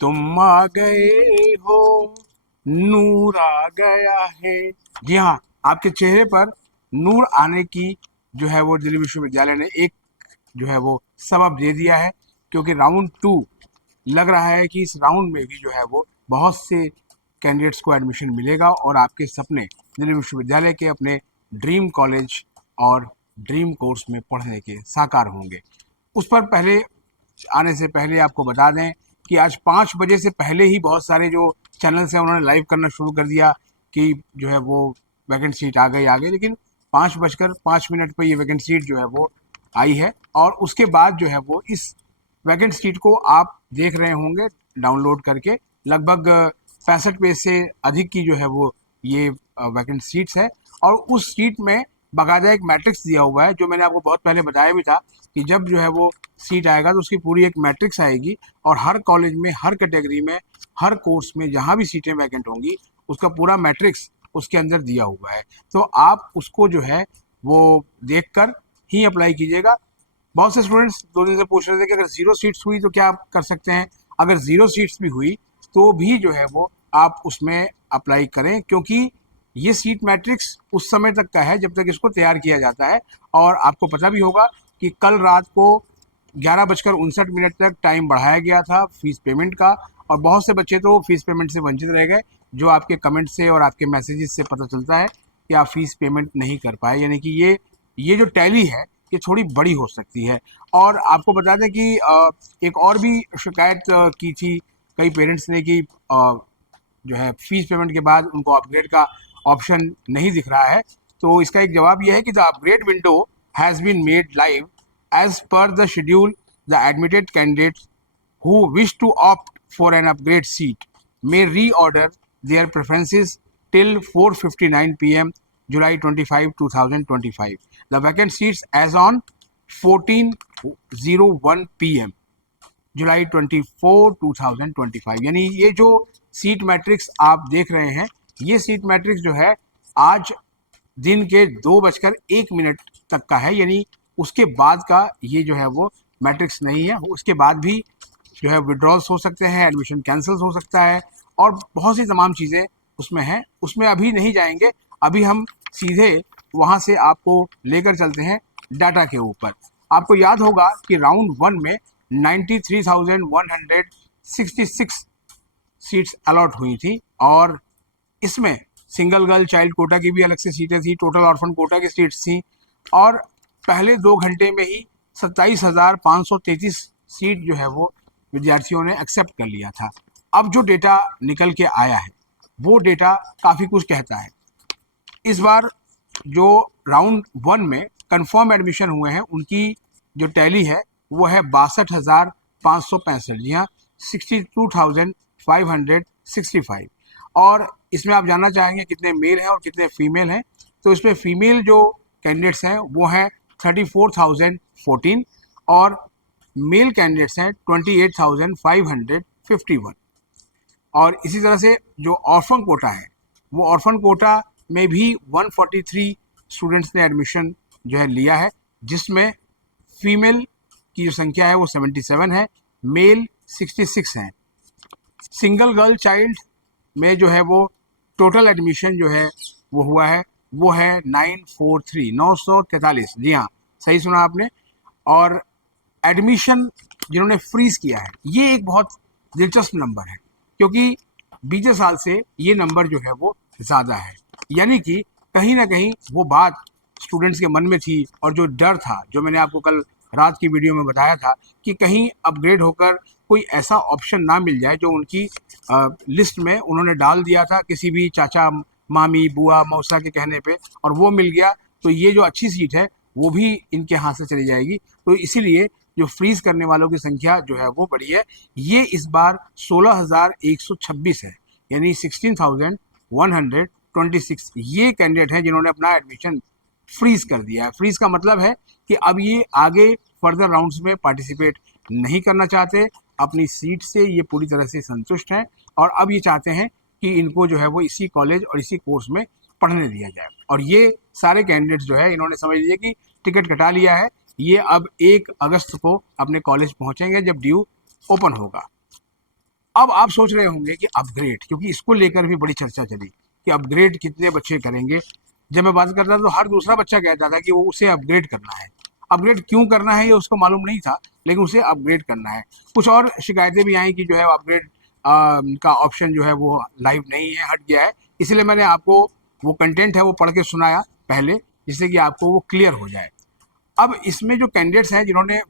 तुम आ गए हो, नूर आ गया है। जी हाँ, आपके चेहरे पर नूर आने की जो है वो दिल्ली विश्वविद्यालय ने एक जो है वो सबब दे दिया है, क्योंकि राउंड 2 लग रहा है कि इस राउंड में भी जो है वो बहुत से कैंडिडेट्स को एडमिशन मिलेगा और आपके सपने दिल्ली विश्वविद्यालय के अपने ड्रीम कॉलेज और ड्रीम कोर्स में पढ़ने के साकार होंगे। उस पर पहले आने से पहले आपको बता दें कि आज 5 बजे से पहले ही बहुत सारे जो चैनल्स हैं उन्होंने लाइव करना शुरू कर दिया कि जो है वो वैकेंट सीट आ गई, लेकिन 5:05 पर ये वैकेंट सीट जो है वो आई है। और उसके बाद जो है वो इस वैकेंट सीट को आप देख रहे होंगे डाउनलोड करके, लगभग 65 पेज से अधिक की जो है वो ये वैकेंट सीट्स है। और उस सीट में बाकायदा एक मैट्रिक्स दिया हुआ है, जो मैंने आपको बहुत पहले बताया भी था कि जब जो है वो सीट आएगा तो उसकी पूरी एक मैट्रिक्स आएगी और हर कॉलेज में, हर कैटेगरी में, हर कोर्स में जहाँ भी सीटें वैकेंट होंगी उसका पूरा मैट्रिक्स उसके अंदर दिया हुआ है। तो आप उसको जो है वो देखकर ही अप्लाई कीजिएगा। बहुत से स्टूडेंट्स 2 दिन से पूछ रहे थे कि अगर 0 सीट्स हुई तो क्या आप कर सकते हैं। अगर 0 सीट्स भी हुई तो भी जो है वो आप उसमें अप्लाई करें, क्योंकि ये सीट मैट्रिक्स उस समय तक का है जब तक इसको तैयार किया जाता है। और आपको पता भी होगा कि कल रात को 11:59 तक टाइम बढ़ाया गया था फीस पेमेंट का, और बहुत से बच्चे तो फीस पेमेंट से वंचित रह गए, जो आपके कमेंट से और आपके मैसेजेस से पता चलता है कि आप फीस पेमेंट नहीं कर पाए। यानी कि ये जो टैली है ये थोड़ी बड़ी हो सकती है। और आपको बता दें कि एक और भी शिकायत की थी कई पेरेंट्स ने कि जो है फीस पेमेंट के बाद उनको अपग्रेड का ऑप्शन नहीं दिख रहा है। तो इसका एक जवाब यह है कि the upgrade window has been made live as per the schedule. The admitted candidates who wish to opt for an upgrade seat may reorder their preferences till 4:59 p.m. July 25, 2025. The vacant seats as on 14:01 p.m. जुलाई 24, 2025। यानी ये जो seat matrix आप देख रहे हैं, ये seat matrix जो है आज दिन के 2:01 तक का है। यानी उसके बाद का ये जो है वो मैट्रिक्स नहीं है। उसके बाद भी जो है विड्रॉल्स हो सकते हैं, एडमिशन कैंसिल्स हो सकता है और बहुत सी तमाम चीज़ें उसमें हैं। उसमें अभी नहीं जाएंगे, अभी हम सीधे वहाँ से आपको लेकर चलते हैं डाटा के ऊपर। आपको याद होगा कि राउंड 1 में 93,166 सीट्स अलॉट हुई थी और इसमें सिंगल गर्ल चाइल्ड कोटा की भी अलग से सीटें थी, टोटल ऑर्फन कोटा की सीट्स थी और पहले 2 घंटे में ही 27,533 सीट जो है वो विद्यार्थियों ने एक्सेप्ट कर लिया था। अब जो डेटा निकल के आया है वो डेटा काफ़ी कुछ कहता है। इस बार जो राउंड 1 में कंफर्म एडमिशन हुए हैं उनकी जो टैली है वो है 62,565। जी हाँ, 62,565। और इसमें आप जानना चाहेंगे कितने मेल हैं और कितने फीमेल हैं। तो इसमें फीमेल जो कैंडिडेट्स हैं वो हैं 34,014 और मेल कैंडिडेट्स हैं 28,551। और इसी तरह से जो ऑर्फन कोटा है वो ऑर्फन कोटा में भी 143 स्टूडेंट्स ने एडमिशन जो है लिया है, जिसमें फीमेल की जो संख्या है वो 77 है, मेल 66 हैं। सिंगल गर्ल चाइल्ड में जो है वो टोटल एडमिशन जो है वो हुआ है वो है 943। जी हाँ, सही सुना आपने। और एडमिशन जिन्होंने फ्रीज किया है ये एक बहुत दिलचस्प नंबर है, क्योंकि बीते साल से ये नंबर जो है वो ज़्यादा है। यानी कि कहीं ना कहीं वो बात स्टूडेंट्स के मन में थी और जो डर था, जो मैंने आपको कल रात की वीडियो में बताया था कि कहीं अपग्रेड होकर कोई ऐसा ऑप्शन ना मिल जाए जो उनकी लिस्ट में उन्होंने डाल दिया था किसी भी चाचा, मामी, बुआ, मौसा के कहने पे, और वो मिल गया तो ये जो अच्छी सीट है वो भी इनके हाथ से चली जाएगी। तो इसीलिए जो फ्रीज करने वालों की संख्या जो है वो बढ़ी है। ये इस बार 16,126 है, यानी 16,126 ये कैंडिडेट हैं जिन्होंने अपना एडमिशन फ्रीज कर दिया है। फ्रीज का मतलब है कि अब ये आगे फर्दर राउंड्स में पार्टिसिपेट नहीं करना चाहते, अपनी सीट से ये पूरी तरह से संतुष्ट हैं और अब ये चाहते हैं कि इनको जो है वो इसी कॉलेज और इसी कोर्स में पढ़ने दिया जाए। और ये सारे कैंडिडेट्स जो है इन्होंने समझ लीजिए कि टिकट कटा लिया है। ये अब 1 अगस्त को अपने कॉलेज पहुंचेंगे जब ड्यू ओपन होगा। अब आप सोच रहे होंगे कि अपग्रेड, क्योंकि इसको लेकर भी बड़ी चर्चा चली कि अपग्रेड कितने बच्चे करेंगे। जब मैं बात करता था तो हर दूसरा बच्चा कहता था कि वो उसे अपग्रेड करना है। अपग्रेड क्यों करना है ये उसको मालूम नहीं था, लेकिन उसे अपग्रेड करना है। कुछ और शिकायतें भी आई कि जो है अपग्रेड का ऑप्शन जो है वो लाइव नहीं है, हट गया है। इसलिए मैंने आपको वो कंटेंट है वो पढ़ के सुनाया पहले, जिससे कि आपको वो क्लियर हो जाए। अब इसमें जो कैंडिडेट्स हैं जिन्होंने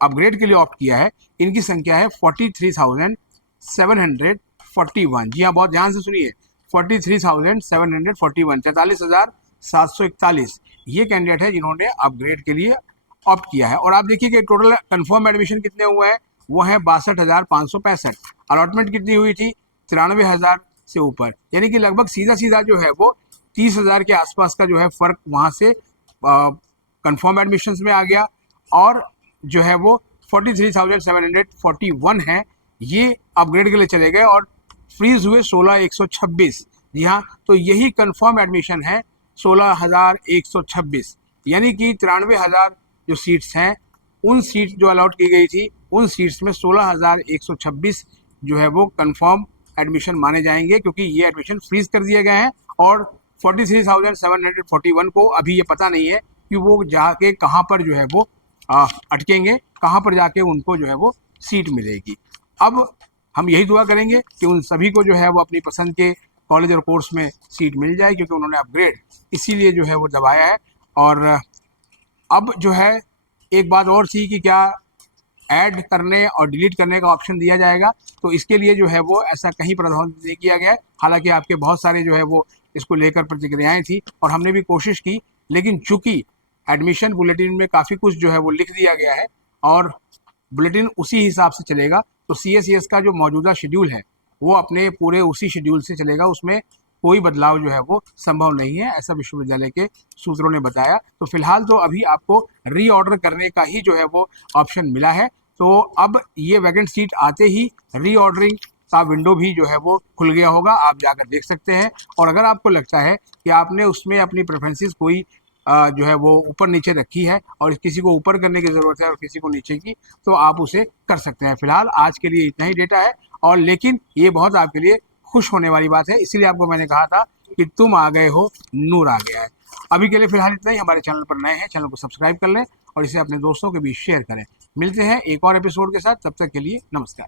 अपग्रेड के लिए ऑप्ट किया है, इनकी संख्या है 43,741। जी हाँ, बहुत ध्यान से सुनिए, 43,741, 43,741 ये कैंडिडेट है जिन्होंने अपग्रेड के लिए ऑप्ट किया है। और आप देखिए कि टोटल कंफर्म एडमिशन कितने हुए हैं, वो है 62,565। अलॉटमेंट कितनी हुई थी, 93,000 से ऊपर, यानी कि लगभग सीधा सीधा जो है वो 30,000 के आसपास का जो है फर्क वहां से कंफर्म एडमिशन में आ गया। और जो है वो 43,741 है, ये अपग्रेड के लिए चले गए और फ्रीज हुए 16,126। जी हाँ, तो यही कंफर्म एडमिशन है 16,126, यानी कि 93,000 जो सीट्स हैं, उन सीट जो अलॉट की गई थी उन सीट्स में 16,126 जो है वो कंफर्म एडमिशन माने जाएंगे, क्योंकि ये एडमिशन फ्रीज कर दिए गए हैं। और 43,741 को अभी ये पता नहीं है कि वो जाके कहाँ पर जो है वो अटकेंगे, कहाँ पर जाके उनको जो है वो सीट मिलेगी। अब हम यही दुआ करेंगे कि उन सभी को जो है वो अपनी पसंद के कॉलेज और कोर्स में सीट मिल जाए, क्योंकि उन्होंने अपग्रेड इसीलिए जो है वो दबाया है। और अब जो है एक बात और थी कि क्या ऐड करने और डिलीट करने का ऑप्शन दिया जाएगा, तो इसके लिए जो है वो ऐसा कहीं प्रावधान नहीं किया गया है। हालांकि आपके बहुत सारे जो है वो इसको लेकर प्रतिक्रियाएं थी और हमने भी कोशिश की, लेकिन चूंकि एडमिशन बुलेटिन में काफ़ी कुछ जो है वो लिख दिया गया है और बुलेटिन उसी हिसाब से चलेगा, तो CSES का जो मौजूदा शेड्यूल है वो अपने पूरे उसी शेड्यूल से चलेगा, उसमें कोई बदलाव जो है वो संभव नहीं है, ऐसा विश्वविद्यालय के सूत्रों ने बताया। तो फिलहाल तो अभी आपको रीऑर्डर करने का ही जो है वो ऑप्शन मिला है। तो अब ये वैकेंट सीट आते ही रीऑर्डरिंग का विंडो भी जो है वो खुल गया होगा, आप जाकर देख सकते हैं। और अगर आपको लगता है कि आपने उसमें अपनी प्रेफरेंसेस कोई जो है वो ऊपर नीचे रखी है और किसी को ऊपर करने की ज़रूरत है और किसी को नीचे की, तो आप उसे कर सकते हैं। फिलहाल आज के लिए इतना ही डेटा है, और लेकिन ये बहुत आपके लिए खुश होने वाली बात है, इसीलिए आपको मैंने कहा था कि तुम आ गए हो, नूर आ गया है। अभी के लिए फिलहाल इतना ही। हमारे चैनल पर नए हैं, चैनल को सब्सक्राइब कर लें और इसे अपने दोस्तों के बीच शेयर करें। मिलते हैं एक और एपिसोड के साथ, तब तक के लिए नमस्कार।